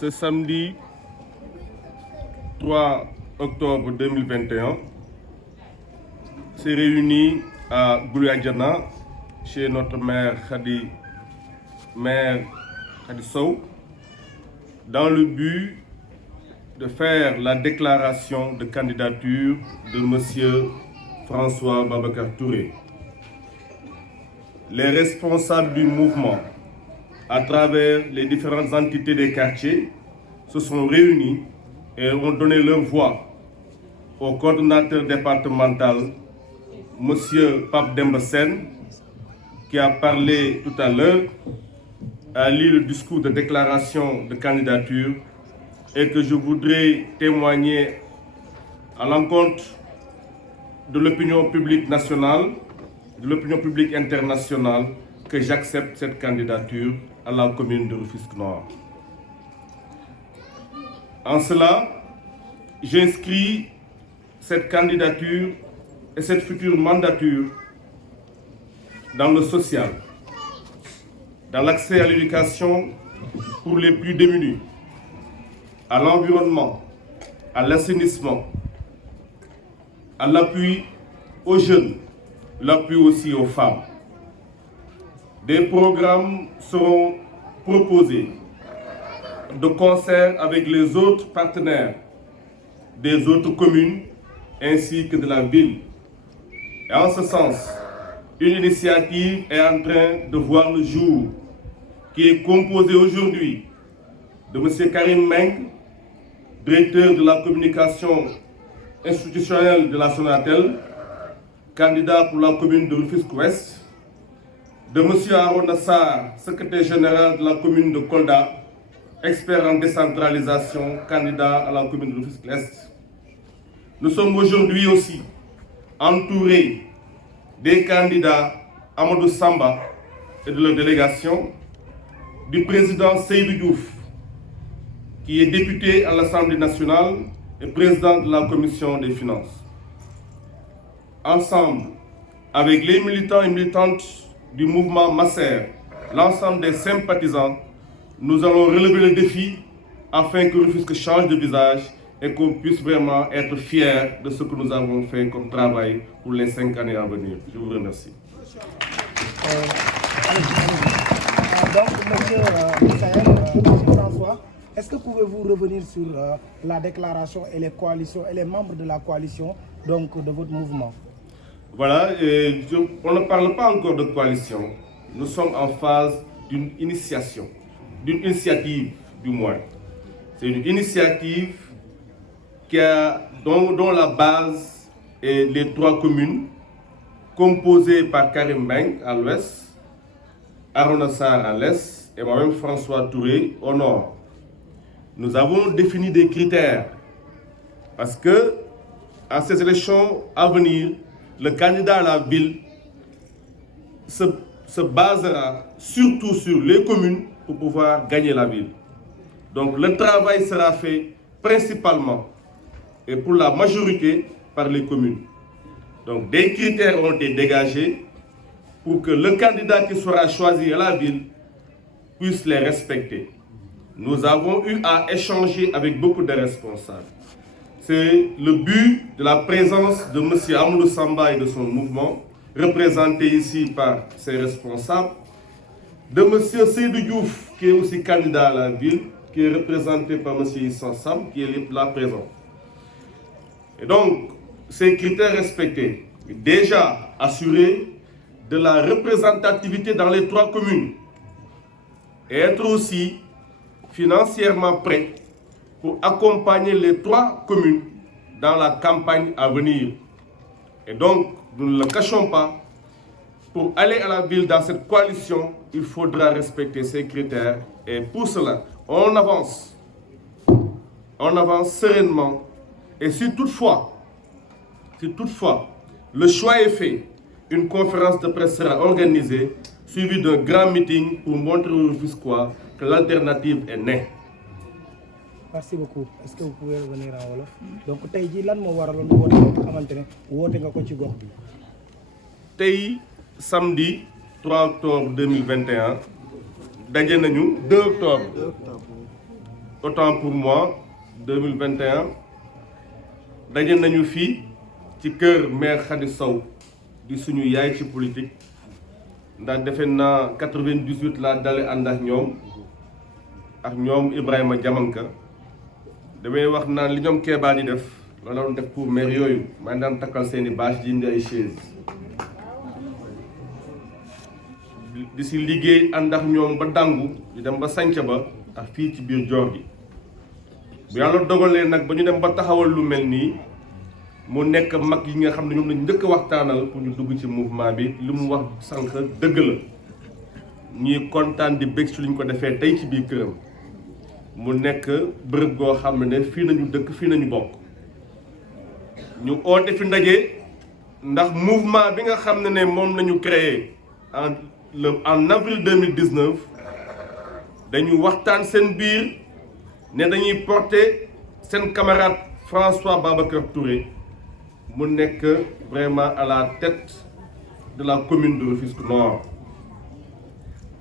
Ce samedi 3 octobre 2021, s'est réuni à Gouliadjana, chez notre maire Khady Sow, dans le but de faire la déclaration de candidature de M. François Babacar Touré. Les responsables du mouvement, à travers les différentes entités des quartiers, se sont réunis et ont donné leur voix au coordonnateur départemental, M. Pape Dembassen, qui a parlé tout à l'heure, a lu le discours de déclaration de candidature et que je voudrais témoigner à l'encontre de l'opinion publique nationale, de l'opinion publique internationale, que j'accepte cette candidature à la commune de Rufisque-Nord. En cela, j'inscris cette candidature et cette future mandature dans le social, dans l'accès à l'éducation pour les plus démunis, à l'environnement, à l'assainissement, à l'appui aux jeunes, l'appui aussi aux femmes. Des programmes seront proposés de concert avec les autres partenaires des autres communes ainsi que de la ville. Et en ce sens, une initiative est en train de voir le jour qui est composée aujourd'hui de M. Karim Meng, directeur de la communication institutionnelle de la Sonatel, candidat pour la commune de Rufisque-Ouest, de M. Aaron Nassar, secrétaire général de la commune de Kolda, expert en décentralisation, candidat à la commune de Rufisque-Est. Nous sommes aujourd'hui aussi entourés des candidats Amadou Samba et de leur délégation, du président Seydou Diouf, qui est député à l'Assemblée nationale et président de la commission des finances. Ensemble, avec les militants et militantes du mouvement Masser, l'ensemble des sympathisants, nous allons relever le défi afin que Rufisque change de visage et qu'on puisse vraiment être fiers de ce que nous avons fait comme travail pour les 5 années à venir. Je vous remercie. Donc, M. François, est-ce que pouvez-vous revenir sur la déclaration et les coalitions et les membres de la coalition donc, de votre mouvement? Voilà, on ne parle pas encore de coalition. Nous sommes en phase d'une initiation, d'une initiative du moins. C'est une initiative dont la base est les 3 communes, composées par Karim Meng à l'ouest, Aaron Assar à l'est et moi-même François Touré au nord. Nous avons défini des critères parce que à ces élections à venir, le candidat à la ville se basera surtout sur les communes pour pouvoir gagner la ville. Donc le travail sera fait principalement et pour la majorité par les communes. Donc des critères ont été dégagés pour que le candidat qui sera choisi à la ville puisse les respecter. Nous avons eu à échanger avec beaucoup de responsables. C'est le but de la présence de M. Amadou Samba et de son mouvement, représenté ici par ses responsables, de M. Seydou Diouf, qui est aussi candidat à la ville, qui est représenté par M. Issa Sam, qui est là présent. Et donc, ces critères respectés, déjà assurés de la représentativité dans les 3 communes, et être aussi financièrement prêt pour accompagner les 3 communes dans la campagne à venir. Et donc, nous ne le cachons pas, pour aller à la ville dans cette coalition, il faudra respecter ces critères. Et pour cela, on avance sereinement. Et si toutefois, le choix est fait, une conférence de presse sera organisée, suivie d'un grand meeting pour montrer aux Rufisquois que l'alternative est née. Merci beaucoup. Est-ce que vous pouvez revenir en wolof? Donc tey jii lan moo waraloon woote nga xamante ne woote nga ko ci gox bi. Tey samedi 3 octobre 2021 daje nañu 2 octobre autant pour moi 2021 daje nañu fii ci kër maire Khady Sow di suñu yaay ci politique ndax defe naa 98 laa dale ànd ak ñoom Ibrahima Diamanka damay wax naan li ñoom Kéba di def la doon def pour maire yooyu maa ngi daan takkal seeni bâche di indi ay chaise di si liggéey ànd ak ñoom ba dàngu di dem ba sanca ba ak fii ci biir joor gi bu yàlla dogalee nag ba ñu dem ba taxawal lu mel nii mu nekk mag yi nga xam ne ñoom lañ njëkk waxtaanal pour ñu dugg ci mouvement bi li mu wax sànq dëgg la ñuy kontaan di bég ci li ñu ko defee tey ci biir këram mu nekk bërëb goo xam ne fii nañu dëkk fii nañu bokk ñu oote fi ndaje ndax mouvement bi nga xam ne moom nañu créé en avril 2019 dañu waxtaan seen biir ne dañuy porter seen camarade François Babacar Touré mu nekk vraiment à la tête de la commune de Rufisque Nord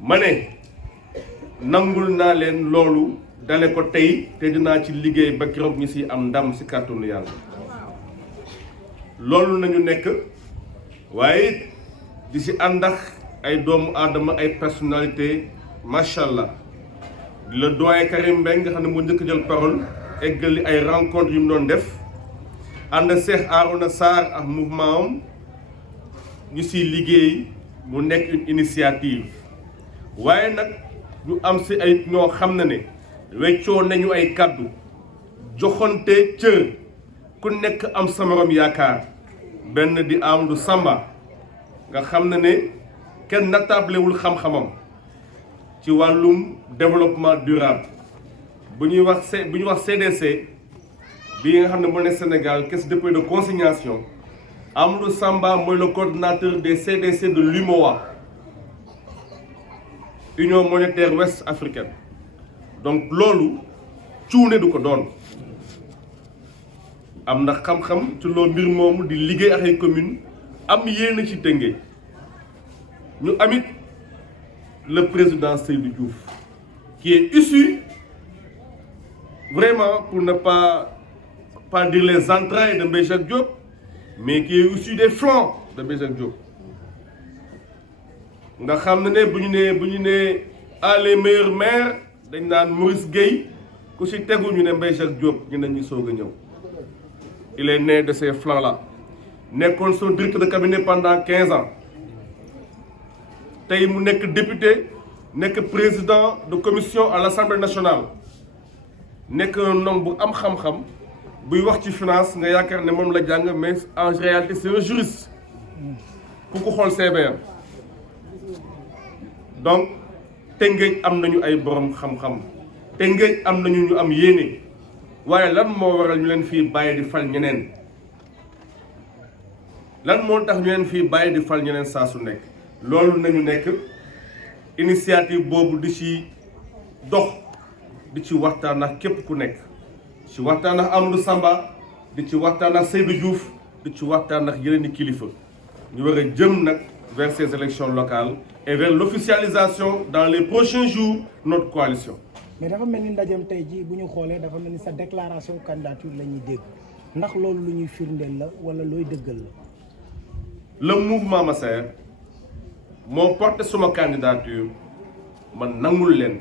ma ne nangul naa leen loolu dale ko tey te dinaa ci liggéey ba keroog ñu si am ndam si kàttanu yàlla loolu nañu nekk waaye di si ànd ak ay doomu aadama ay personnalité macha allah le doyen Karim Mbengue nga xam ne moo njëkk jël parole eggali ay rencontre yu mu doon def ànd Cheikh Arouna Sarr ak mouvement am ñu siy liggéey mu nekk une initiative waaye nag ñu am si ay ñoo xam ne weccoo nañu ay kàddu joxonte cër ku nekk am sa morom yaakaar benn di Amadou Samba nga xam ne kenn nattablewul xam-xamam ci wàllum développement durable bu ñuy wax CDC bi nga xam ne moo ne Sénégal caisse de dépôt de consignation Amadou Samba mooy le coordinateur des CDC de l'UMOA Union monétaire ouest africaine donc loolu cuune du ko doon am na xam-xam ci loo mbir moomu di liggéey ak ay commune am yéen ci Tëngéej ñu amit le président Seydou Diouf qui est issu vraiment pour ne pas dire les entrailles de Mbaye Jacques Diop mais qui est issu des flancs de Mbaye Jacques Diop nga xam ne bu ñu nee les meilleurs maires dañ naan Maurice Gueye ku si tegu ñu ne Mbaye Jacques Diop ñu ne ñu soog a ñëw il est né de ces flancs là nekkoon son directeur de cabinet pendant 15 ans tey mu nekk député nekk président de commission à l'Assemblée nationale nekk un homme bu am xam-xam buy wax ci finance nga yaakaar ne moom la jàng mais en réalité c'est un juriste ku ko xool CBM donc Tëngéej am nañu ay borom xam-xam Tëngéej am nañu ñu am yéene waaye lan moo waral ñu leen fii bàyyi di fal ñeneen lan moo tax ñu leen fii bàyyi di fal ñeneen saa su nekk loolu nañu nekk initiative boobu di ci dox di ci waxtaan ak képp ku nekk ci waxtaan ak Amadou Samba di ci waxtaan ak Seydou Diouf di ci waxtaan ak yeneen i kilifa ñu war a jëm nag vers ces élections locales et vers l'officialisation dans les prochains jours notre coalition. mais dafa mel ni ndajem tey jii bu ñu xoolee dafa mel ni sa déclaration candidature la ñuy dégg ndax loolu lu ñuy firndeel la wala looy dëggal la. le mouvement Massaer moo porté suma candidature man nangul leen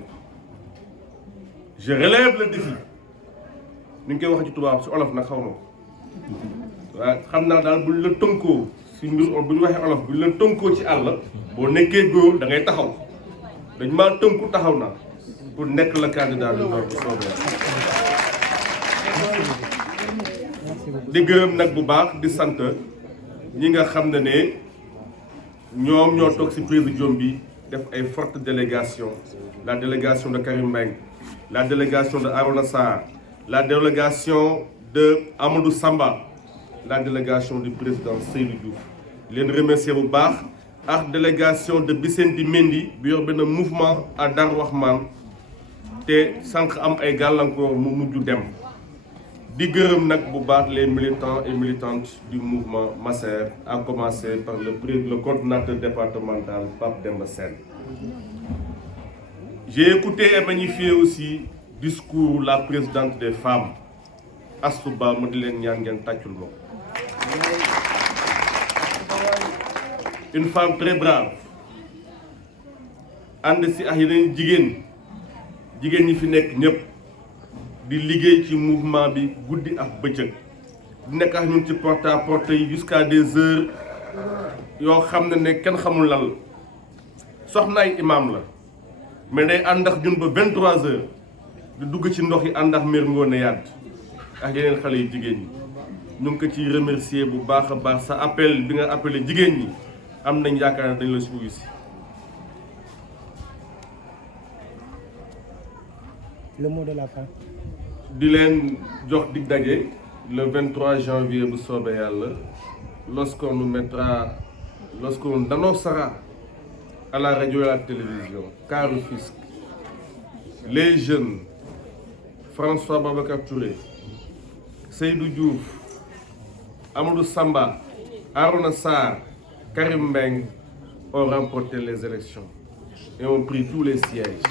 je relève le défi ni ñu koy wax ci tubaab si olof nag xaw ma waaye xam naa daal buñ la tënkoo si mbir bu ñu waxee olof buñ la tënkoo ci àll boo nekkee góor da ngay taxaw dañ maa tënku taxaw naa pour nekk la candidat du Nord bu soobee di gërëm nag bu baax di sant ñi nga xam ne ñoom ñoo toog ci présidium bi def ay forte délégation la délégation de Karim Mbengue la délégation de Arouna Sarr la délégation de Amadou Samba la délégation du président Seydou Diouf leen remercier bu baax ak délégation de Bicenti Mendy bi yor benn mouvement à Darou Rahmane te sànq am ay gàllankoor mu mujj dem di gërëm nag bu baax les militants et militantes du mouvement Massaer à commencer par le coordinateur départemental Pape Demba Sène. J'ai écouté et magnifié aussi discours la présidente des femmes Astou Ba mu di leen ñaan ngeen tàccul ma ko. Une femme très brave ànd si ak yeneen jigéen ñi fi nekk ñëpp di liggéey ci mouvement bi guddi ak bëccëg di nekk ak ñun ci porte à porte yi jusqu'à des heures yoo xam ne kenn xamul lan la soxnaay imam la mais day ànd ak ñun ba 23 heures di dugg ci ndox yi ànd ak Mère Ngoné Yade ak yeneen xale yu jigéen ñi ñu ngi ko ciy remercier bu baax a baax sa appel bi nga appelé jigéen ñi am nañ yaakaar ne dañ la si wuyu si. Le mot de la fin. di leen jox dig daje le 23 janvier bu soobee yàlla lorsqu'on annoncera à la radio et à la télévision qu'à Rufisque les jeunes François Babacar Touré, Seydou Diouf, Amadou Samba, Arona Sarr, Karim Mbeng ont remporté les élections et ont pris tous les sièges.